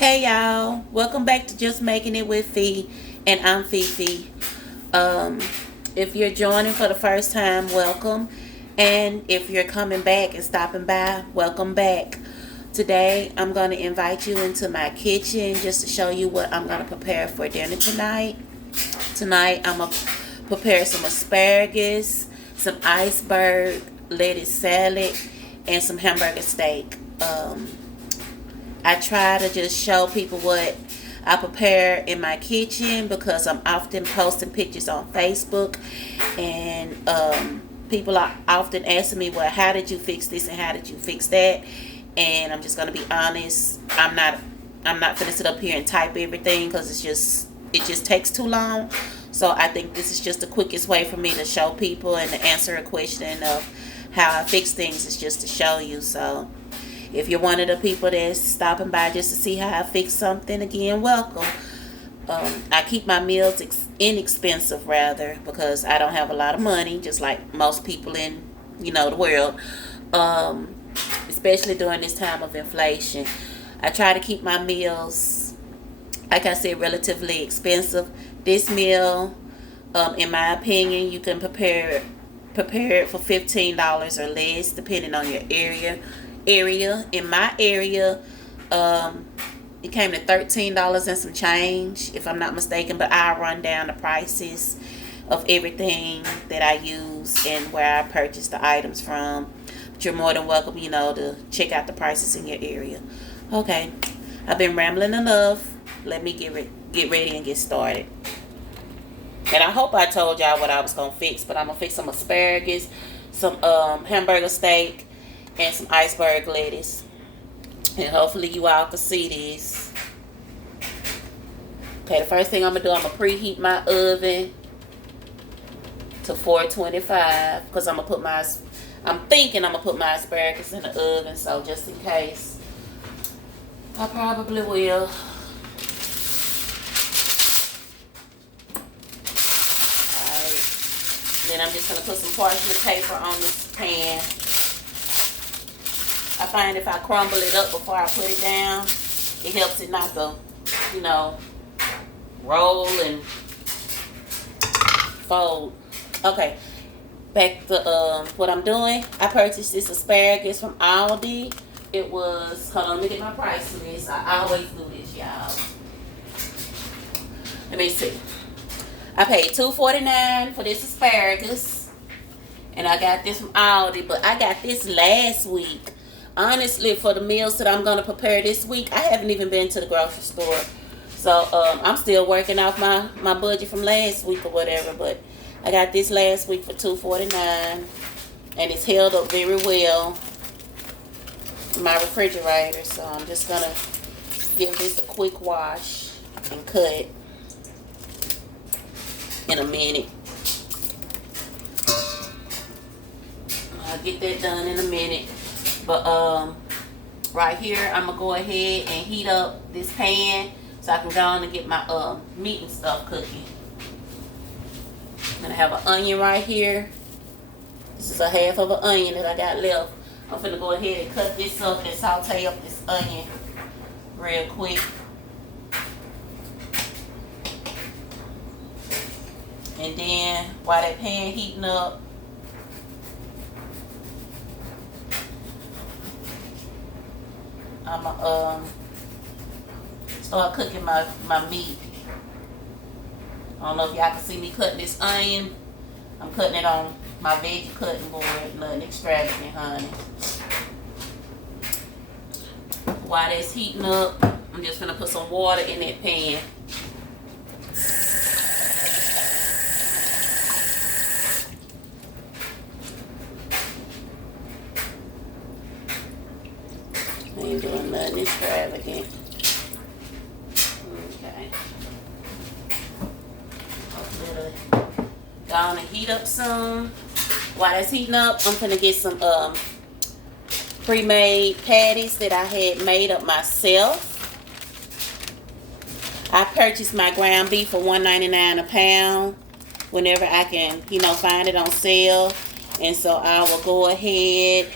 Hey y'all, welcome back to Just Making It with Fee, and I'm Fifi. Um, if you're joining for the first time, welcome, and if you're coming back and stopping by, welcome back. Today, I'm going to invite you into my kitchen just to show you what I'm going to prepare for dinner tonight. Tonight, I'm going to prepare some asparagus, some iceberg, lettuce salad, and some hamburger steak. I try to just show people what I prepare in my kitchen because I'm often posting pictures on Facebook, and people are often asking me, well, how did you fix this and how did you fix that? And I'm just gonna be honest, I'm not gonna sit up here and type everything because it just takes too long. So I think this is just the quickest way for me to show people and to answer a question of how I fix things is just to show you. So if you're one of the people that's stopping by just to see how I fix something, again, welcome. I keep my meals inexpensive, rather, because I don't have a lot of money, just like most people in, the world. Um, Especially during this time of inflation. I try to keep my meals, like I said, relatively expensive. This meal, in my opinion, you can prepare it for $15 or less, depending on your area. In my area, it came to $13 and some change, if I'm not mistaken. But I'll run down the prices of everything that I use and where I purchase the items from. But you're more than welcome, to check out the prices in your area. Okay, I've been rambling enough. Let me get ready and get started. And I hope I told y'all what I was gonna fix, but I'm gonna fix some asparagus, some hamburger steak, and some iceberg lettuce. And hopefully you all can see this. Okay, the first thing I'm gonna do, I'm gonna preheat my oven to 425 because I'm thinking I'm gonna put my asparagus in the oven. So just in case, I probably will. Alright. Then I'm just gonna put some parchment paper on this pan. I find if I crumble it up before I put it down, it helps it not to, roll and fold. Okay, back to what I'm doing. I purchased this asparagus from Aldi. It was, hold on, let me get my price list. I always do this, y'all. Let me see. I paid $2.49 for this asparagus, and I got this from Aldi. But I got this last week. Honestly, for the meals that I'm gonna prepare this week, I haven't even been to the grocery store, so I'm still working off my budget from last week or whatever. But I got this last week for $2.49, and it's held up very well in my refrigerator. So I'm just gonna give this a quick wash and cut in a minute. I'll get that done in a minute. But right here, I'm gonna go ahead and heat up this pan so I can go on and get my meat and stuff cooking. I'm gonna have an onion right here. This is a half of an onion that I got left. I'm gonna go ahead and cut this up and saute up this onion real quick. And then while that pan heating up, I'm gonna start cooking my meat. I don't know if y'all can see me cutting this onion. I'm cutting it on my veggie cutting board, nothing extravagant, honey. While that's heating up, I'm just gonna put some water in that pan. I ain't doing nothing extravagant. Okay. Literally. Go on and heat up some. While that's heating up, I'm gonna get some pre-made patties that I had made up myself. I purchased my ground beef for $1.99 a pound whenever I can, find it on sale. And so I will go ahead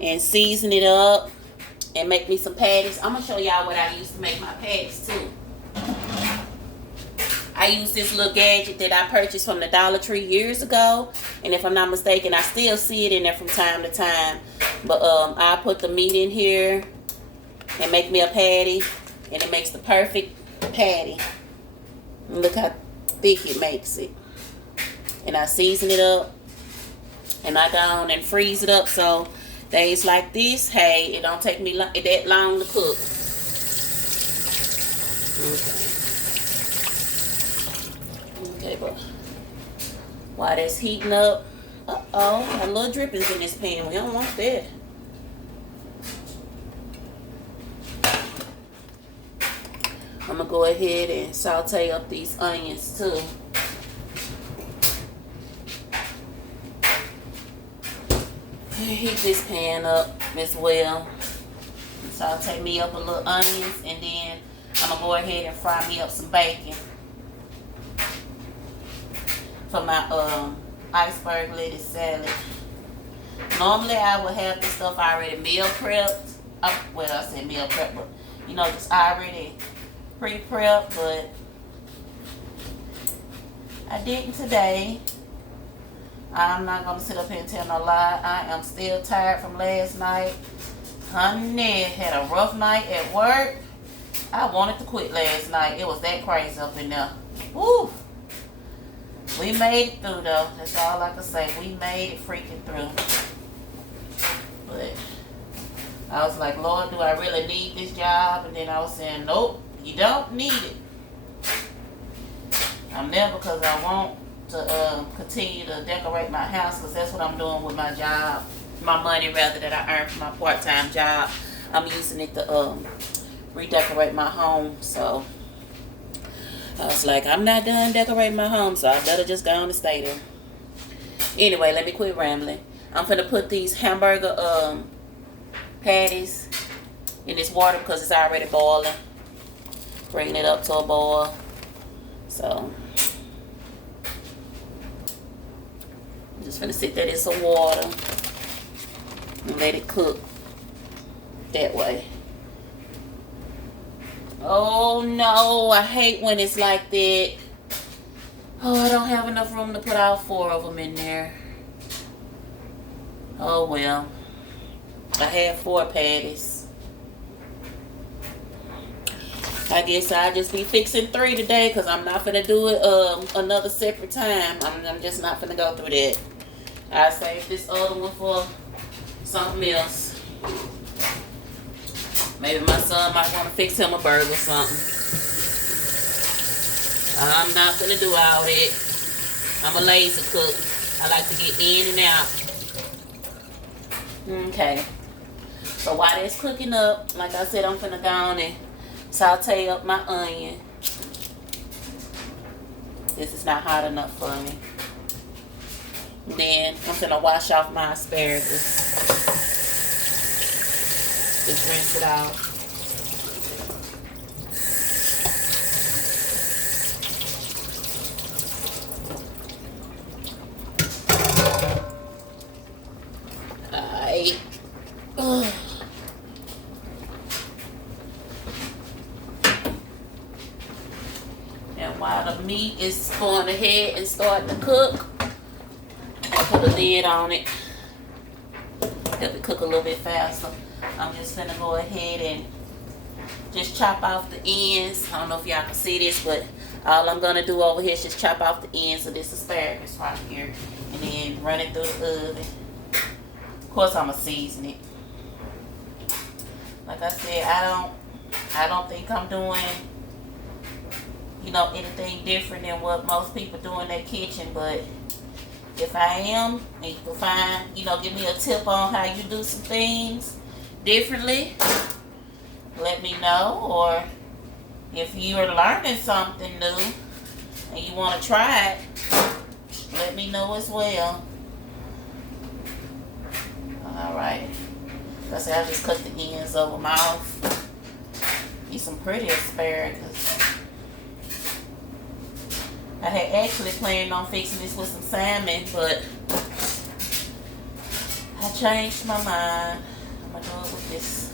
and season it up and make me some patties. I'm gonna show y'all what I used to make my patties too. I use this little gadget that I purchased from the Dollar Tree years ago, and if I'm not mistaken, I still see it in there from time to time. But I put the meat in here and make me a patty, and it makes the perfect patty. And look how thick it makes it. And I season it up, and I go on and freeze it up so days like this, hey, it don't take me that long to cook. Okay, but while that's heating up, got little drippings in this pan. We don't want that. I'm gonna go ahead and saute up these onions too. Heat this pan up as well. Saute me up a little onions, and then I'm gonna go ahead and fry me up some bacon for my iceberg lettuce salad. Normally I would have this stuff already meal prepped. Well, I said meal prepped, but you know, just already pre-prepped, but I didn't today. I'm not gonna sit up here and tell no lie. I am still tired from last night. Honey, had a rough night at work. I wanted to quit last night. It was that crazy up in there. Woo! We made it through though. That's all I can say. We made it freaking through. But I was like, Lord, do I really need this job? And then I was saying, nope, you don't need it. I'm there because I want to continue to decorate my house, because that's what I'm doing with my job. My money, rather, that I earn from my part-time job. I'm using it to redecorate my home. So I was like, I'm not done decorating my home, so I better just go on and stay there. Anyway, let me quit rambling. I'm finna put these hamburger patties in this water because it's already boiling. Bring it up to a boil. So I'm just finna sit that in some water and let it cook that way. Oh no, I hate when it's like that. Oh, I don't have enough room to put all 4 of them in there. Oh well. I had 4 patties. I guess I'll just be fixing 3 today, because I'm not finna do it another separate time. I'm just not finna go through that. I'll save this other one for something else. Maybe my son might want to fix him a burger or something. I'm not finna do all that. I'm a lazy cook. I like to get in and out. Okay. So while that's cooking up, like I said, I'm finna go on and saute up my onion. This is not hot enough for me. Then I'm gonna wash off my asparagus. Just rinse it out. Alright. And while the meat is going ahead and starting to cook, I put a lid on it. Help it cook a little bit faster. I'm just gonna go ahead and just chop off the ends. I don't know if y'all can see this, but all I'm gonna do over here is just chop off the ends of this asparagus right here, and then run it through the oven. Of course, I'm gonna season it. Like I said, I don't think I'm doing, you know, anything different than what most people do in their kitchen, but if I am, and you can find, you know, give me a tip on how you do some things differently, let me know. Or if you're learning something new and you want to try it, let me know as well. Alright. I said, I just cut the ends of them off. These some pretty asparagus. I had actually planned on fixing this with some salmon, but I changed my mind. I'm gonna do it with this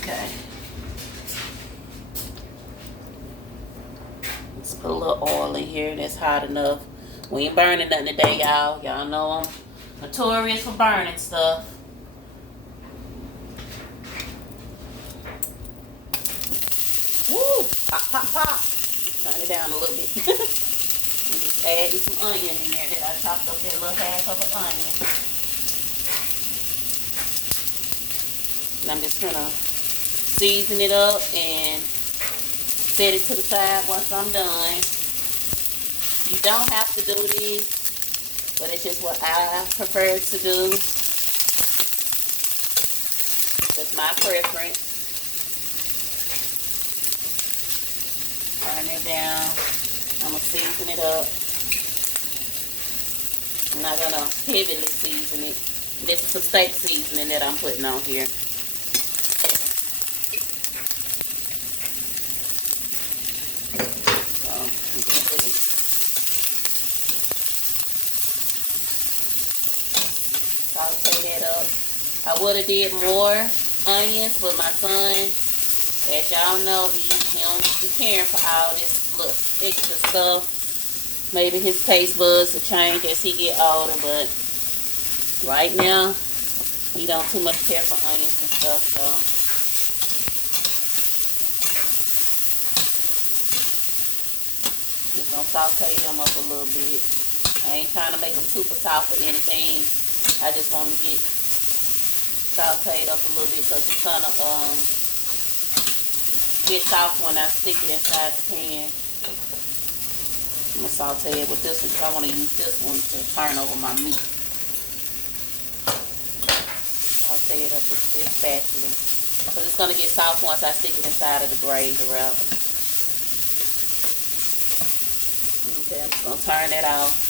Okay. Let's put a little oil in here. That's hot enough. We ain't burning nothing today, y'all. Y'all know I'm notorious for burning stuff. Woo! Pop, pop, pop. Turn it down a little bit. I'm just adding some onion in there that I chopped up that little half of an onion. And I'm just gonna season it up and set it to the side once I'm done. You don't have to do this, but it's just what I prefer to do. That's my preference. Turn it down. I'm gonna season it up. I'm not gonna heavily season it. This is some steak seasoning that I'm putting on here. Saute that up. I would have did more onions, but my son, as y'all know, he don't be caring for all this little extra stuff. Maybe his taste buds will change as he get older, but right now he don't too much care for onions and stuff. So just gonna saute them up a little bit. I ain't trying to make them super soft or anything. I just want to get sauteed up a little bit because it's gonna get soft when I stick it inside the pan. I'm gonna saute it with this one because I want to use this one to turn over my meat. Saute it up with this spatula because it's gonna get soft once I stick it inside of the glaze or rather. Okay, I'm just gonna turn that off.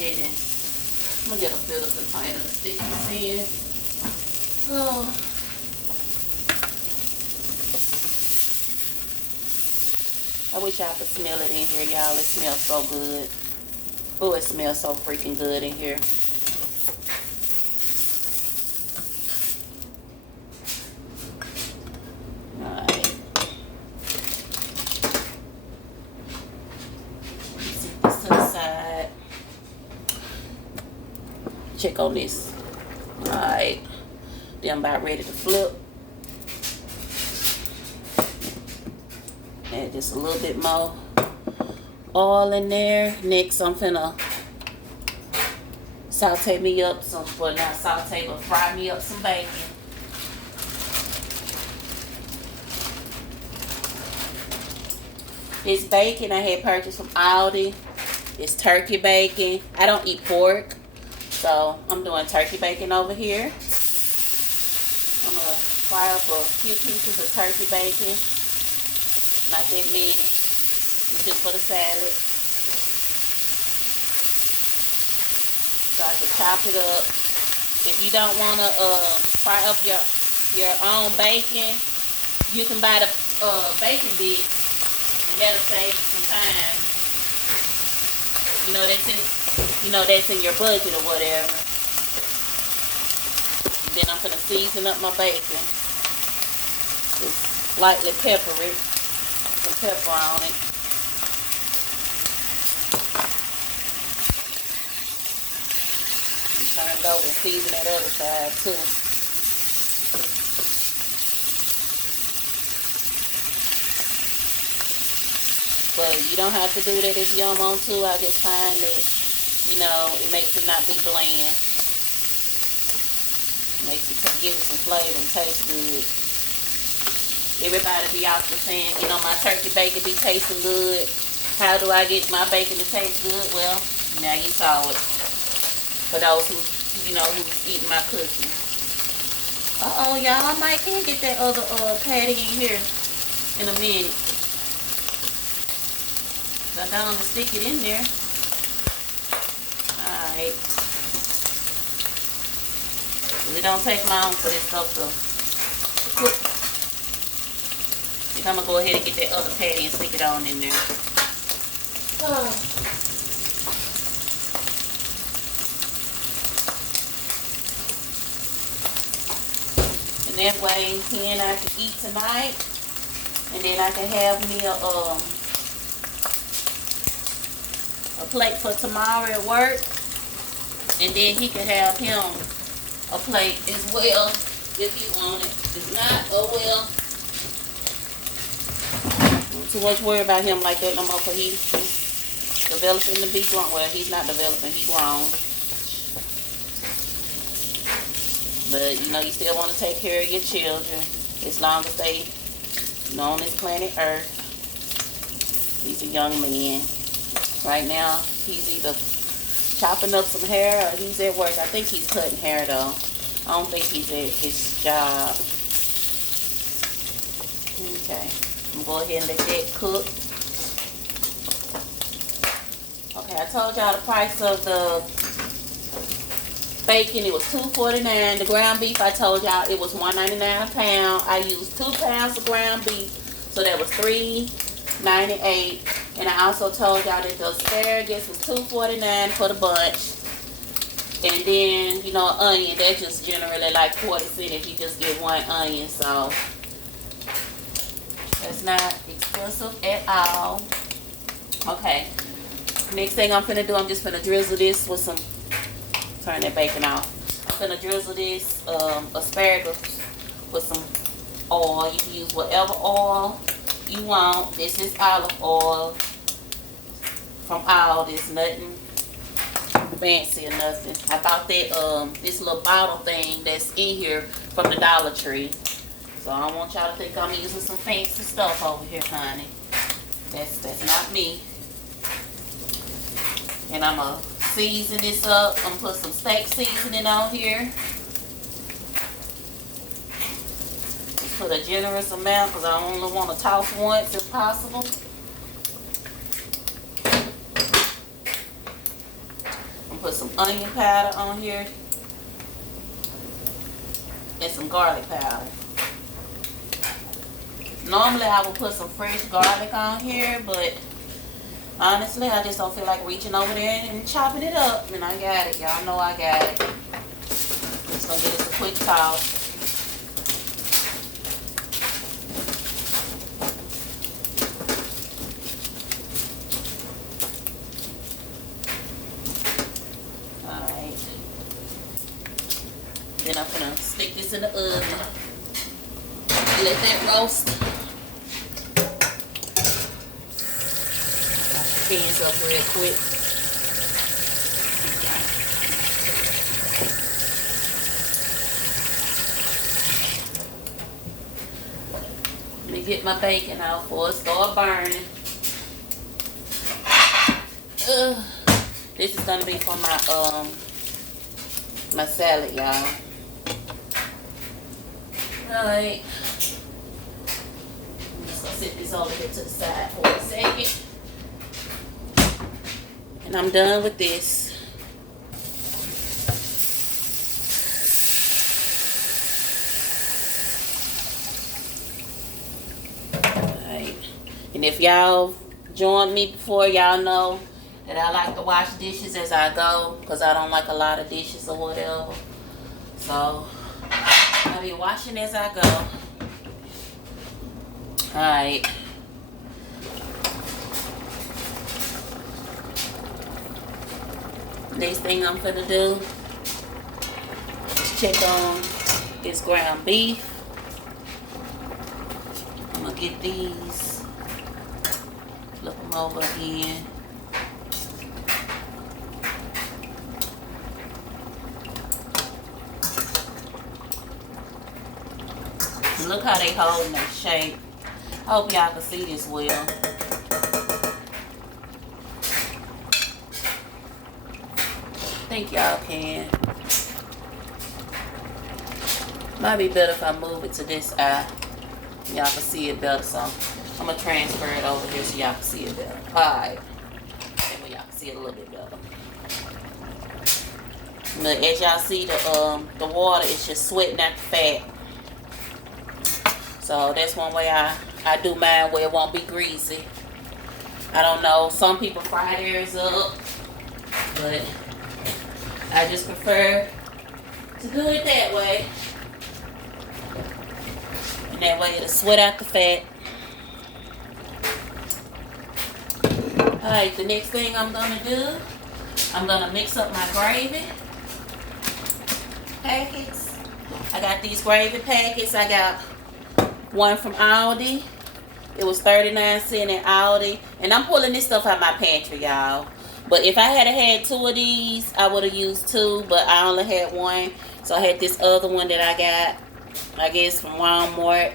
And I'm gonna get a bit of container to stick this in. Oh. I wish y'all could smell it in here, y'all. It smells so good. Oh, it smells so freaking good in here. Alright. Set this to the side. Check on this. Alright. Then I'm about ready to flip. Add just a little bit more oil in there. Next, I'm finna saute me up some, well, not saute, but fry me up some bacon. This bacon I had purchased from Aldi. It's turkey bacon. I don't eat pork. So I'm doing turkey bacon over here. I'm going to fry up a few pieces of turkey bacon. Not that many. It's just for the salad. So I can chop it up. If you don't want to fry up your own bacon, you can buy the bacon bits. And that'll save you some time. You know that's in your budget or whatever. And then I'm gonna season up my bacon. Just lightly pepper it. Some pepper on it. And turn it over and season that other side too. But you don't have to do that if you don't want to. I just find that, it makes it not be bland. Makes it give it some flavor and taste good. Everybody be out there saying, my turkey bacon be tasting good. How do I get my bacon to taste good? Well, now you saw it. For those who's eating my cookies. Uh-oh, y'all, I might can get that other patty in here in a minute. I don't want to stick it in there. Alright. It don't take long for this stuff to cook. I think I'm going to go ahead and get that other patty and stick it on in there. Oh. That way he and I can eat tonight. And then I can have me a plate for tomorrow at work. And then he can have him a plate as well if he want it. If not, oh well. Don't too much worry about him like that no more, because he's developing to be grown. Well, he's not developing, he's grown. But you know, you still want to take care of your children as long as they on this planet Earth. He's a young man. Right now, he's either chopping up some hair or he's at work. I think he's cutting hair though. I don't think he's at his job. Okay, I'm gonna go ahead and let that cook. Okay, I told y'all the price of the bacon. It was $2.49. The ground beef, I told y'all it was $1.99 a pound. I used 2 pounds of ground beef, so that was $3.98. And I also told y'all that the asparagus was $2.49 for the bunch. And then, you know, onion, that's just generally like 40 cents if you just get one onion. So that's not expensive at all. Okay, next thing I'm finna do, I'm just finna drizzle this with some, turn that bacon off. I'm finna drizzle this asparagus with some oil. You can use whatever oil you want. This is olive oil from all this, nothing fancy or nothing. I bought that this little bottle thing that's in here from the Dollar Tree. So I don't want y'all to think I'm using some fancy stuff over here, honey. That's not me. And I'm gonna season this up. I'm gonna put some steak seasoning on here. Just put a generous amount because I only want to toss once if possible. Put some onion powder on here and some garlic powder. Normally I would put some fresh garlic on here, but honestly I just don't feel like reaching over there and chopping it up. And I got it, y'all know I got it. Just gonna give this a quick toss. Then I'm gonna stick this in the oven. Let that roast. Wash your hands up real quick. Let me get my bacon out before it start burning. This is gonna be for my salad, y'all. Alright, I'm just gonna set this over here to the side for a second. And I'm done with this. Alright, and if y'all joined me before, y'all know that I like to wash dishes as I go because I don't like a lot of dishes or whatever. So I'll be washing as I go. Alright. Next thing I'm gonna do is check on this ground beef. I'm gonna get these. Flip them over again. Look how they holding their shape. I hope y'all can see this well. I think y'all can. Might be better if I move it to this eye. Y'all can see it better, so I'm gonna transfer it over here so y'all can see it better. Alright. Maybe y'all can see it a little bit better. But as y'all see, the water is just sweating out the fat. So that's one way I do mine where it won't be greasy. I don't know, some people fry theirs up, but I just prefer to do it that way. And that way it'll sweat out the fat. Alright, the next thing I'm going to do, I'm going to mix up my gravy packets. I got these gravy packets. I got one from Aldi. It was 39 cents at Aldi. And I'm pulling this stuff out of my pantry, y'all. But if I had two of these, I would have used two. But I only had one. So I had this other one that I got, I guess, from Walmart.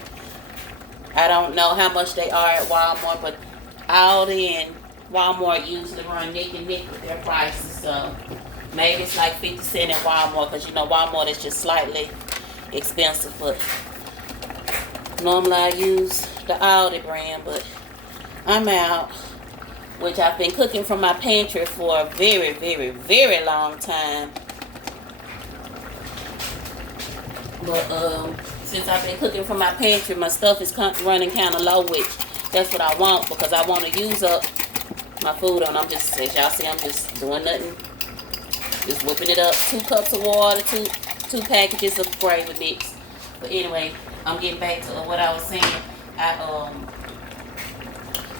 I don't know how much they are at Walmart. But Aldi and Walmart usually run neck and neck with their prices. So maybe it's like 50 cents at Walmart. Because, you know, Walmart is just slightly expensive. But normally I use the Aldi brand, but I'm out, which I've been cooking from my pantry for a very, very, very long time. But since I've been cooking from my pantry, my stuff is running kind of low, which that's what I want, because I want to use up my food. And I'm just, as y'all see, I'm just doing nothing, just whipping it up. 2 cups of water, two packages of gravy mix. But anyway, I'm getting back to what I was saying. I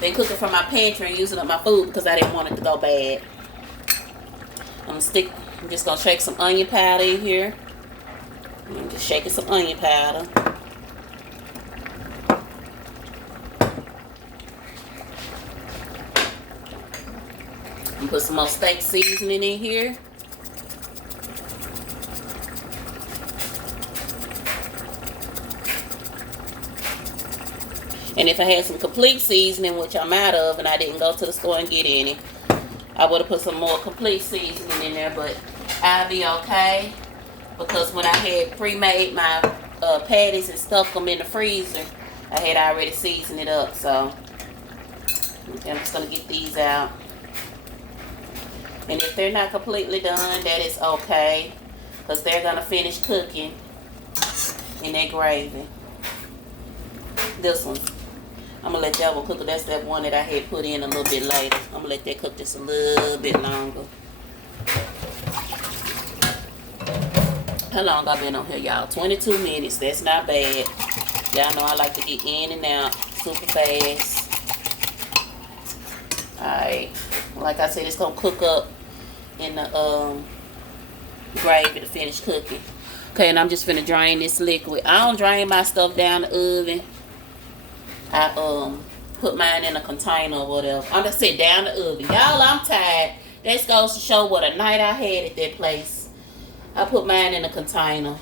been cooking from my pantry and using up my food because I didn't want it to go bad. I'm just gonna shake some onion powder in here. I'm just shaking some onion powder. And put some more steak seasoning in here. And if I had some complete seasoning, which I'm out of, and I didn't go to the store and get any, I would have put some more complete seasoning in there, but I'll be okay. Because when I had pre-made my patties and stuffed them in the freezer, I had already seasoned it up. So I'm just going to get these out. And if they're not completely done, that is okay. Because they're going to finish cooking in that gravy. This one, I'm going to let that one cook. That's that one that I had put in a little bit later. I'm going to let that cook just a little bit longer. How long I been on here, y'all? 22 minutes. That's not bad. Y'all know I like to get in and out super fast. Alright. Like I said, it's going to cook up in the gravy to finish cooking. Okay, and I'm just finna drain this liquid. I don't drain my stuff down the oven. I put mine in a container or whatever. I'm just sit down the oven. Y'all, I'm tired. That goes to show what a night I had at that place. I put mine in a container.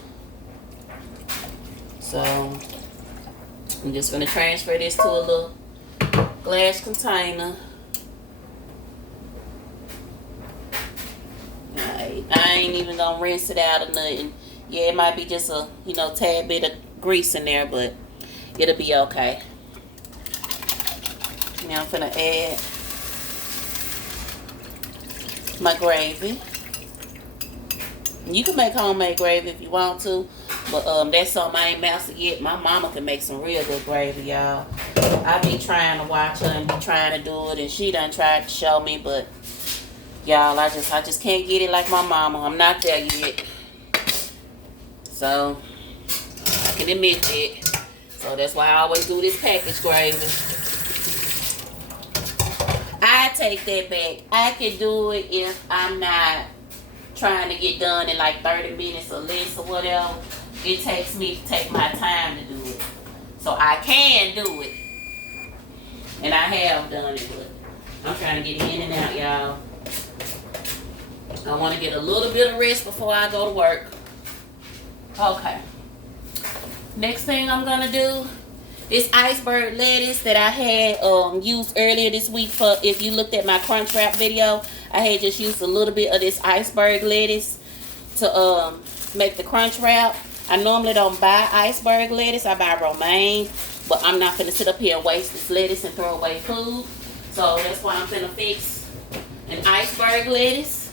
So I'm just gonna transfer this to a little glass container. Alright, I ain't even gonna rinse it out or nothing. Yeah, it might be just a, tad bit of grease in there, but it'll be okay. Now I'm gonna add my gravy. You can make homemade gravy if you want to, but that's something I ain't mastered yet. My mama can make some real good gravy, y'all. I be trying to watch her and be trying to do it, and she done tried to show me, but y'all, I just can't get it like my mama. I'm not there yet. So I can admit that. So that's why I always do this packaged gravy. I take that back. I can do it if I'm not trying to get done in like 30 minutes or less or whatever. It takes me to take my time to do it. So I can do it. And I have done it, but I'm trying to get in and out, y'all. I want to get a little bit of rest before I go to work. Okay. Next thing I'm going to do, this iceberg lettuce that I had used earlier this week for, if you looked at my crunch wrap video, I had just used a little bit of this iceberg lettuce to make the crunch wrap. I normally don't buy iceberg lettuce. I buy romaine, but I'm not going to sit up here and waste this lettuce and throw away food. So that's why I'm going to fix an iceberg lettuce.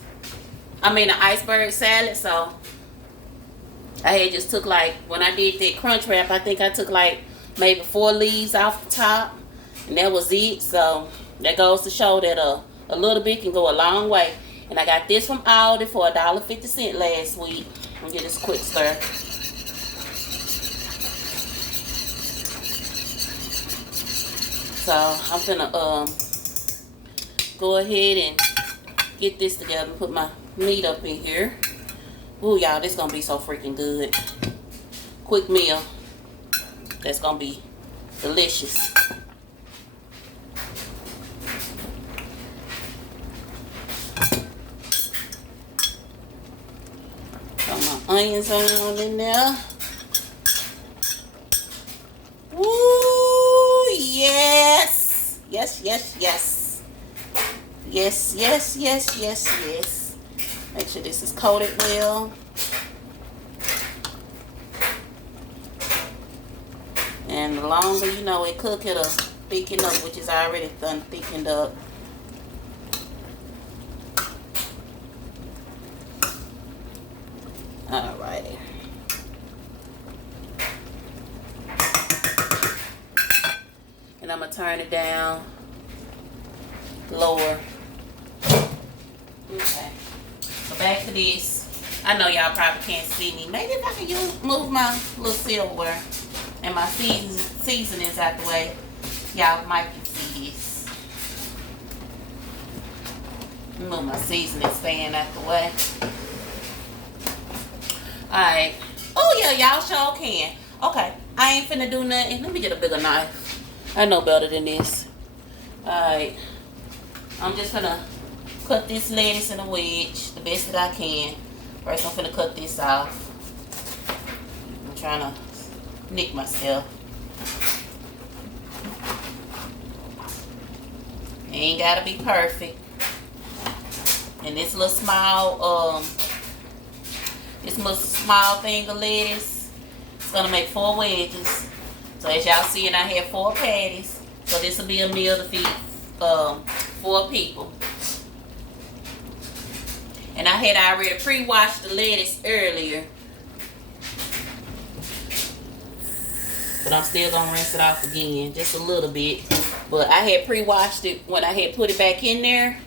I mean an iceberg salad. So I had just took like, when I did that crunch wrap, I think I took like maybe 4 leaves off the top, and that was it. So that goes to show that a little bit can go a long way. And I got this from Aldi for $1.50 last week. I'm get this quick stir. So I'm finna go ahead and get this together and put my meat up in here. Ooh, y'all, this gonna be so freaking good. Quick meal. That's gonna be delicious. Got my onions on in there. Woo, yes. Yes, yes, yes. Yes, yes, yes, yes, yes. Make sure this is coated well. And the longer, you know, it cook, it'll thicken up, which is already done thickened up. Alrighty. And I'm going to turn it down lower. Okay. So back to this. I know y'all probably can't see me. Maybe if I can move my little silverware and my seasonings out the way, y'all might can see this. Move my seasoning stand out the way. Alright. Oh yeah, y'all sure can. Okay. I ain't finna do nothing. Let me get a bigger knife. I know better than this. Alright. I'm just gonna cut this lettuce in a wedge the best that I can. First, I'm finna cut this off. I'm trying to nick myself. It ain't gotta be perfect. And this little small thing of lettuce, it's gonna make 4 wedges. So as y'all see, and I have 4 patties. So this will be a meal to feed 4 people. And I had already pre-washed the lettuce earlier. But I'm still going to rinse it off again. Just a little bit. But I had pre-washed it when I had put it back in there.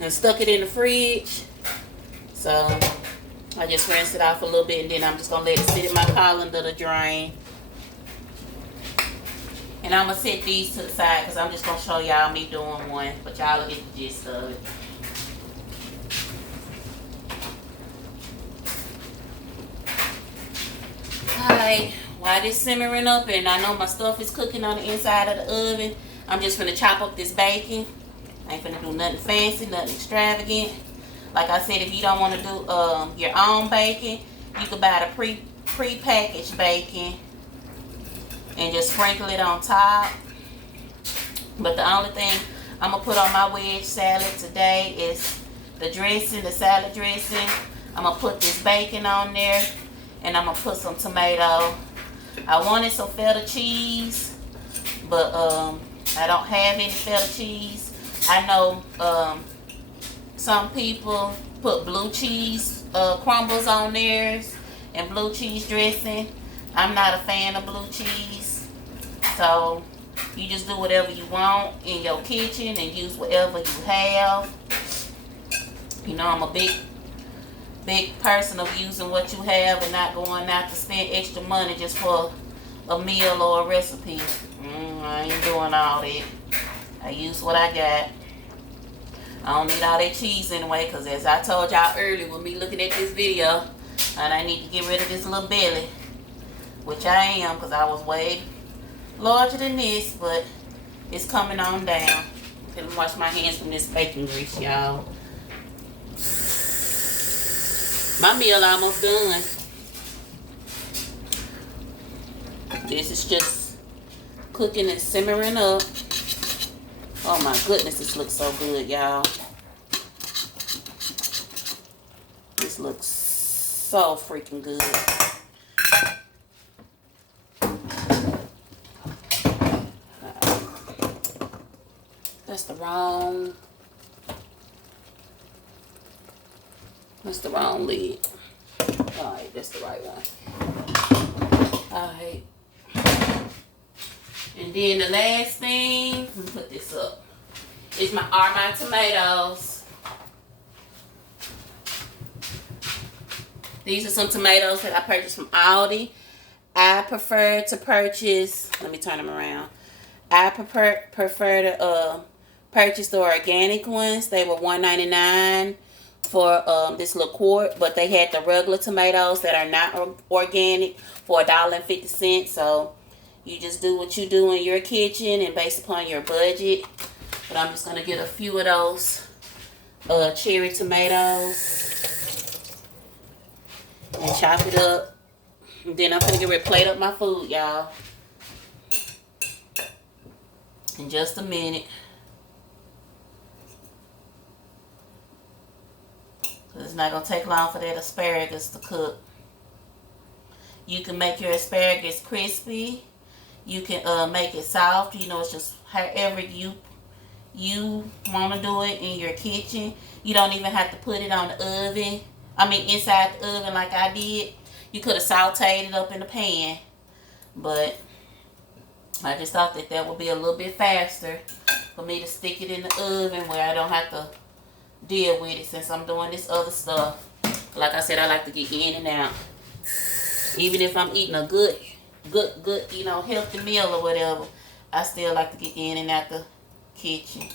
And stuck it in the fridge. So I just rinsed it off a little bit. And then I'm just going to let it sit in my colander to drain. And I'm going to set these to the side because I'm just going to show y'all me doing one. But y'all will get the gist of it. Alright, while this simmering up and I know my stuff is cooking on the inside of the oven, I'm just going to chop up this bacon. I ain't finna do nothing fancy, nothing extravagant. Like I said, if you don't want to do your own bacon, you could buy the pre-packaged bacon and just sprinkle it on top. But the only thing I'm going to put on my wedge salad today is the dressing, the salad dressing. I'm going to put this bacon on there. And I'm going to put some tomato. I wanted some feta cheese, but I don't have any feta cheese. I know some people put blue cheese crumbles on theirs and blue cheese dressing. I'm not a fan of blue cheese. So you just do whatever you want in your kitchen and use whatever you have. You know, I'm a big person of using what you have and not going out to spend extra money just for a meal or a recipe. I ain't doing all that. I use what I got. I don't need all that cheese anyway, because as I told y'all earlier with me looking at this video, and I need to get rid of this little belly, which I am because I was way larger than this, but it's coming on down. Let me wash my hands from this bacon grease, y'all. My meal almost done. This is just cooking and simmering up. Oh my goodness, this looks so good, y'all. This looks so freaking good. That's the wrong lid. Alright, that's the right one. Alright. And then the last thing, let me put this up, are my tomatoes. These are some tomatoes that I purchased from Aldi. I prefer to purchase, let me turn them around. I prefer to purchase the organic ones. They were $1.99 for this little quart, but they had the regular tomatoes that are not organic for $1.50. So you just do what you do in your kitchen and based upon your budget. But I'm just gonna get a few of those cherry tomatoes and chop it up. And then I'm gonna get ready to plate up my food, y'all. In just a minute. It's not going to take long for that asparagus to cook. You can make your asparagus crispy. You can make it soft. You know, it's just however you want to do it in your kitchen. You don't even have to put it on the oven. I mean, inside the oven like I did. You could have sauteed it up in the pan. But I just thought that would be a little bit faster for me to stick it in the oven where I don't have to deal with it since I'm doing this other stuff. Like I said, I like to get in and out. Even if I'm eating a good, you know, healthy meal or whatever, I still like to get in and out the kitchen.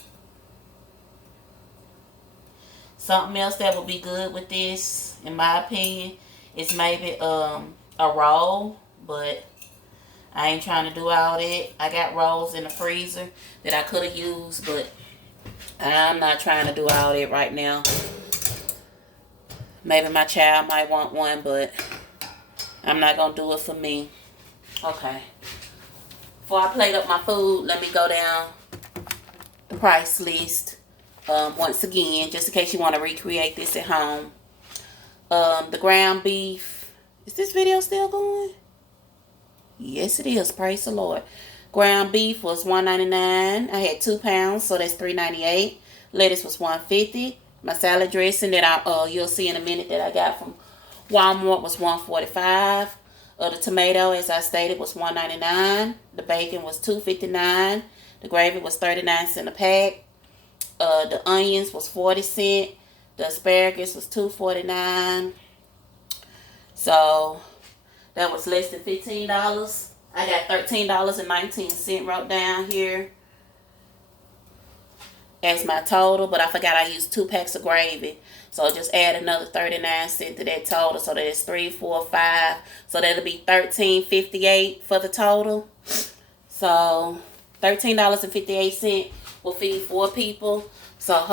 Something else that would be good with this, in my opinion, is maybe a roll, but I ain't trying to do all that. I got rolls in the freezer that I could have used, but I'm not trying to do all that right now. Maybe my child might want one, but I'm not going to do it for me. Okay. Before I plate up my food, let me go down the price list once again, just in case you want to recreate this at home. The ground beef. Is this video still going? Yes, it is. Praise the Lord. Ground beef was $1.99. I had 2 pounds, so that's $3.98. Lettuce was $1.50. My salad dressing that you'll see in a minute that I got from Walmart was $1.45. The tomato, as I stated, was $1.99. The bacon was $2.59. The gravy was 39 cents a pack. The onions was 40 cents. The asparagus was $2.49. So that was less than $15. I got $13.19 wrote down here as my total, but I forgot I used 2 packs of gravy. So just add another 39 cents to that total. So that's 3, 4, 5. So that'll be $13.58 for the total. So $13.58 will feed 4 people. So